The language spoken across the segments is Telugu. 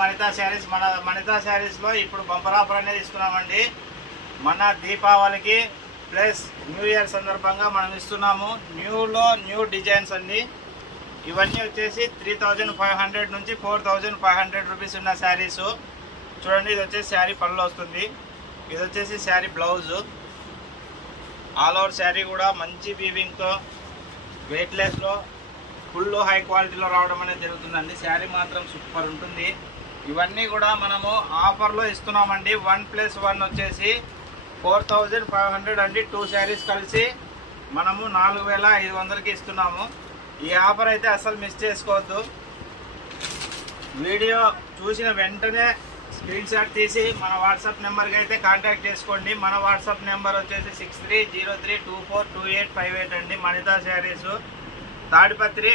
మణితా శారీస్. మన మణితా శారీస్లో ఇప్పుడు బంపర్ ఆఫర్ అనేది ఇస్తున్నామండి. మన దీపావళికి ప్లస్ న్యూ ఇయర్ సందర్భంగా మనం ఇస్తున్నాము. న్యూ డిజైన్స్ అండి. ఇవన్నీ వచ్చేసి 3500 నుంచి 4500 రూపీస్ ఉన్న శారీస్. చూడండి, ఇది వచ్చేసి శారీ పళ్ళు వస్తుంది. ఇది వచ్చేసి sari blouse. All over sari కూడా మంచి వీవింగ్తో వెయిట్లెస్లో ఫుల్ హై క్వాలిటీలో రావడం అనేది జరుగుతుందండి. శారీ మాత్రం సూపర్ ఉంటుంది. ఇవన్నీ కూడా మనము ఆఫర్లో ఇస్తున్నామండి. 1+1 వచ్చేసి 4500 అండి. 2 శారీస్ కలిసి మనము 4500కి ఇస్తున్నాము. ఈ ఆఫర్ అయితే అస్సలు మిస్ చేసుకోవద్దు. వీడియో చూసిన వెంటనే స్క్రీన్ షాట్ తీసి మన వాట్సాప్ నెంబర్కి అయితే కాంటాక్ట్ చేసుకోండి. మన వాట్సాప్ నెంబర్ వచ్చేసి 6303242858 అండి. Manitha sarees, Tadipatri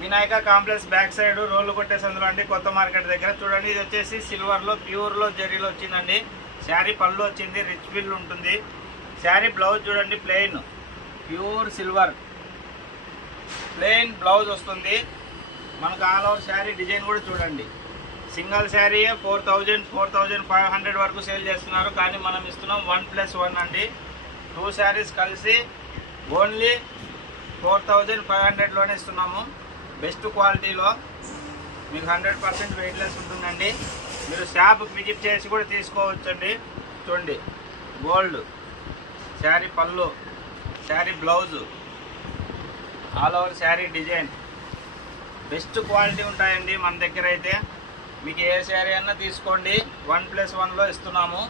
Vinayaka complex back side రోడ్లు కొట్టే సందులో అండి, కొత్త మార్కెట్ దగ్గర. చూడండి, ఇది వచ్చేసి సిల్వర్లో ప్యూర్లో జరీలో వచ్చిందండి. శారీ పళ్ళు వచ్చింది, రిచ్ బిల్ ఉంటుంది. శారీ బ్లౌజ్ చూడండి, plain pure silver plain blouse వస్తుంది. మనకు ఆల్ ఓవర్ శారీ డిజైన్ కూడా చూడండి. సింగిల్ శారీ 4500 వరకు సేల్ చేస్తున్నారు, కానీ మనం ఇస్తున్నాం 1+1 అండి. 2 శారీస్ కలిసి ఓన్లీ 4500లోనే ఇస్తున్నాము. బెస్ట్ క్వాలిటీలో మీకు 100% వెయిట్లెస్ ఉంటుందండి. మీరు షాప్కి విజిట్ చేసి కూడా తీసుకోవచ్చండి. చూడండి, గోల్డ్ శారీ పళ్ళు, sari blouse, all over sari design best quality ఉంటాయండి మన దగ్గర అయితే. మీకు ఏ శారీ అన్నా తీసుకోండి, 1+1లో ఇస్తున్నాము.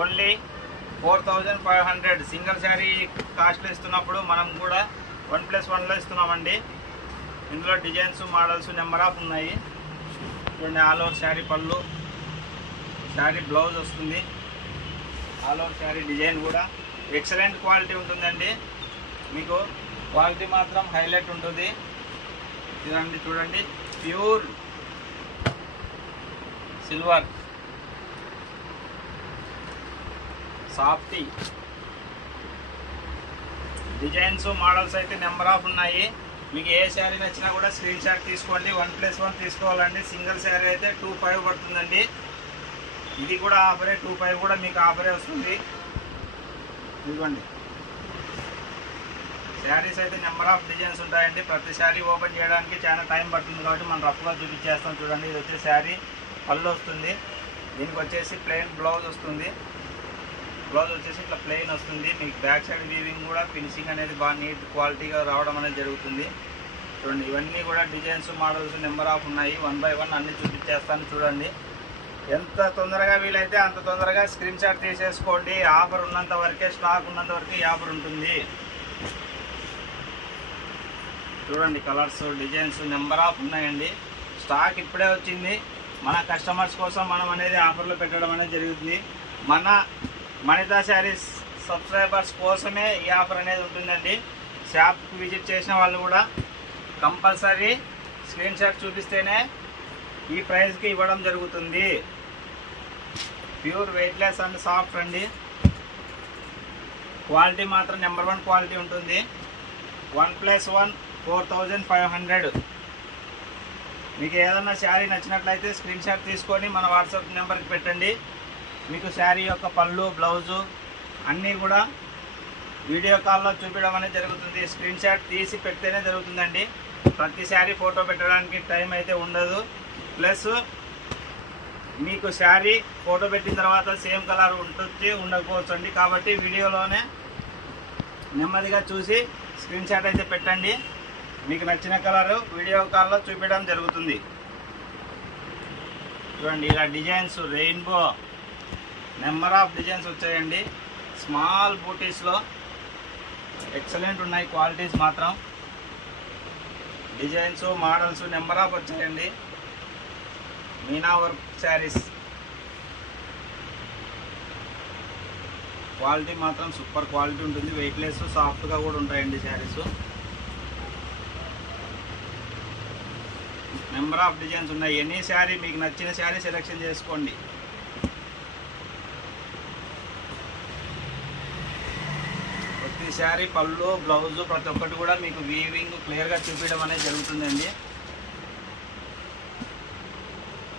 ఓన్లీ 4500 సింగిల్ శారీ కాస్ట్లో ఇస్తున్నప్పుడు మనం కూడా 1+1లో ఇస్తున్నామండి. ఇందులో డిజైన్స్, మోడల్స్ నెంబర్ ఆఫ్ ఉన్నాయి. చూడండి, ఆల్ ఓవర్ శారీ పళ్ళు, శారీ బ్లౌజ్ వస్తుంది. ఆల్ ఓవర్ శారీ డిజైన్ కూడా ఎక్సలెంట్ క్వాలిటీ ఉంటుందండి. మీకు క్వాలిటీ మాత్రం హైలైట్ ఉంటుంది. ఇదండి చూడండి, pure silver softy designs, models అయితే నెంబర్ ఆఫ్ ఉన్నాయి. మీకు ఏ శారీ నచ్చినా కూడా స్క్రీన్ షాట్ తీసుకోండి. 1+1 తీసుకోవాలండి. సింగిల్ శారీ అయితే 2500 పడుతుందండి. ఇది కూడా ఆఫరే, 2500 కూడా మీకు ఆఫరే వస్తుంది. ఇదిగోండి, శారీస్ అయితే నెంబర్ ఆఫ్ డిజైన్స్ ఉంటాయండి. ప్రతి శారీ ఓపెన్ చేయడానికి చాలా టైం పడుతుంది, కాబట్టి మనం రఫ్గా చూపించేస్తాం. చూడండి, ఇది వచ్చే శారీ పళ్ళు వస్తుంది. దీనికి వచ్చేసి ప్లెయిన్ బ్లౌజ్ వస్తుంది. బ్లౌజ్ వచ్చేసి ఇట్లా ప్లెయిన్ వస్తుంది. మీకు బ్యాక్ సైడ్ వీవింగ్ కూడా ఫినిషింగ్ అనేది బాగా నీట్ క్వాలిటీగా రావడం అనేది జరుగుతుంది. చూడండి, ఇవన్నీ కూడా డిజైన్స్, మోడల్స్ నెంబర్ ఆఫ్ ఉన్నాయి. 1 by 1 అన్నీ చూపించేస్తాను. చూడండి, ఎంత తొందరగా వీలైతే అంత తొందరగా స్క్రీన్ షాట్ తీసేసుకోండి. ఆఫర్ ఉన్నంత వరకే, స్టాక్ ఉన్నంత వరకే ఈ ఆఫర్ ఉంటుంది. చూడండి, కలర్స్, డిజైన్స్ నెంబర్ ఆఫ్ ఉన్నాయండి. స్టాక్ ఇప్పుడే వచ్చింది. మన కస్టమర్స్ కోసం మనం అనేది ఆఫర్లో పెట్టడం అనేది జరుగుతుంది. మన మణితా శారీస్ సబ్స్క్రైబర్స్ కోసమే ఈ ఆఫర్ అనేది ఉంటుందండి. షాప్కి విజిట్ చేసిన వాళ్ళు కూడా కంపల్సరీ స్క్రీన్ షాట్ చూపిస్తేనే ఈ ప్రైస్కి ఇవ్వడం జరుగుతుంది. ప్యూర్ వెయిట్లెస్ అండ్ సాఫ్ట్ అండి. క్వాలిటీ మాత్రం నెంబర్ 1 క్వాలిటీ ఉంటుంది. 1+1 4500. మీకు ఏదన్నా శారీ నచ్చినట్లయితే స్క్రీన్ షాట్ తీసుకొని మన వాట్సాప్ నెంబర్కి పెట్టండి. మీకు శారీ యొక్క పళ్ళు, బ్లౌజు అన్నీ కూడా వీడియో కాల్లో చూపించడం అనేది జరుగుతుంది. స్క్రీన్ షాట్ తీసి పెడితేనే జరుగుతుందండి. ప్రతి శారీ ఫోటో పెట్టడానికి టైం అయితే ఉండదు. ప్లస్ మీకు శారీ ఫోటో పెట్టిన తర్వాత సేమ్ కలర్ ఉంటుంది ఉండకపోవచ్చు అండి. కాబట్టి వీడియోలోనే నెమ్మదిగా చూసి స్క్రీన్ షాట్ అయితే పెట్టండి. మీకు నచ్చిన కలరు వీడియో కాల్లో చూపించడం జరుగుతుంది. చూడండి, ఇలా designs rainbow number of designs వచ్చాయండి. స్మాల్ బూటీస్లో ఎక్సలెంట్ ఉన్నాయి. క్వాలిటీస్ మాత్రం డిజైన్స్, మోడల్స్ నెంబర్ ఆఫ్ వచ్చాయండి. మీనా వర్క్ శారీస్ క్వాలిటీ మాత్రం సూపర్ క్వాలిటీ ఉంటుంది. వెయిట్లెస్, సాఫ్ట్గా కూడా ఉంటాయండి శారీస్. నెంబర్ ఆఫ్ డిజైన్స్ ఉన్నాయి. ఎనీ శారీ మీకు నచ్చిన శారీ సెలెక్షన్ చేసుకోండి. ప్రతి శారీ పళ్ళు, బ్లౌజు ప్రతి ఒక్కటి కూడా మీకు వీవింగ్ క్లియర్గా చూపించడం అనేది జరుగుతుందండి.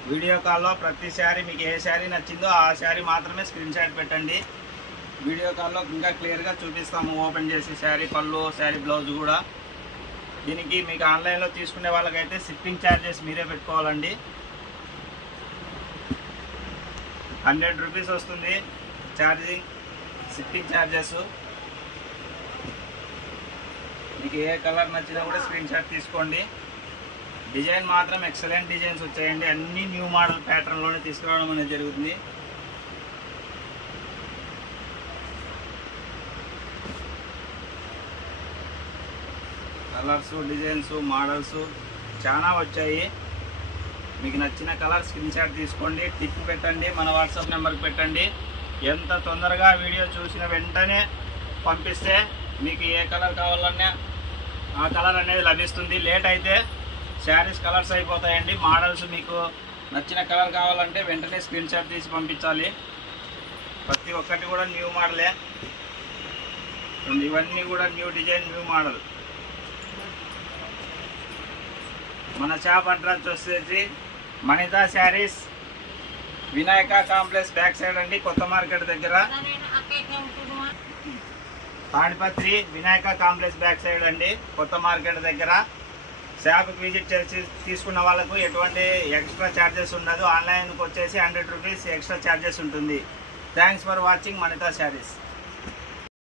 వీడియో కాల్లో ప్రతి శారీ మీకు ఏ శారీ నచ్చిందో ఆ శారీ మాత్రమే స్క్రీన్ షాట్ పెట్టండి. వీడియో కాల్లో ఇంకా క్లియర్గా చూపిస్తాము ఓపెన్ చేసి శారీ పళ్ళు, శారీ బ్లౌజ్ కూడా. దీనికి మీకు ఆన్లైన్లో తీసుకునే వాళ్ళకైతే షిప్పింగ్ ఛార్జెస్ మీరే పెట్టుకోవాలండి. 100 రూపీస్ వస్తుంది ఛార్జింగ్, షిప్పింగ్ ఛార్జెస్. మీకు ఏ కలర్ నచ్చినా కూడా స్క్రీన్ షాట్ తీసుకోండి. డిజైన్ మాత్రం ఎక్సలెంట్ డిజైన్స్ వచ్చాయండి. అన్ని న్యూ మోడల్ ప్యాటర్న్లోనే తీసుకురావడం అనేది జరుగుతుంది. కలర్స్, డిజైన్స్, మోడల్స్ చాలా వచ్చాయి. మీకు నచ్చిన కలర్ స్క్రీన్ షాట్ తీసుకోండి, టిక్ పెట్టండి, మన వాట్సాప్ నెంబర్కి పెట్టండి. ఎంత తొందరగా వీడియో చూసిన వెంటనే పంపిస్తే మీకు ఏ కలర్ కావాలన్నా ఆ కలర్ అనేది లభిస్తుంది. లేట్ అయితే శారీస్ కలర్స్ అయిపోతాయండి. మోడల్స్ మీకు నచ్చిన కలర్ కావాలంటే వెంటనే స్క్రీన్ షాట్ తీసి పంపించాలి. ప్రతి ఒక్కటి కూడా న్యూ మోడలే. ఇవన్నీ కూడా న్యూ డిజైన్, న్యూ మోడల్. మన షాప్ అడ్రస్ వచ్చేసి Manitha sarees, Vinayaka complex back side అండి, కొత్త మార్కెట్ దగ్గర. Tadipatri Vinayaka complex back side అండి, కొత్త మార్కెట్ దగ్గర. షాప్కి విజిట్ చేసి తీసుకున్న వాళ్ళకు ఎటువంటి ఎక్స్ట్రా ఛార్జెస్ ఉండదు. ఆన్లైన్కి వచ్చేసి 100 రూపీస్ ఎక్స్ట్రా ఛార్జెస్ ఉంటుంది. Thanks for watching మణితా saris.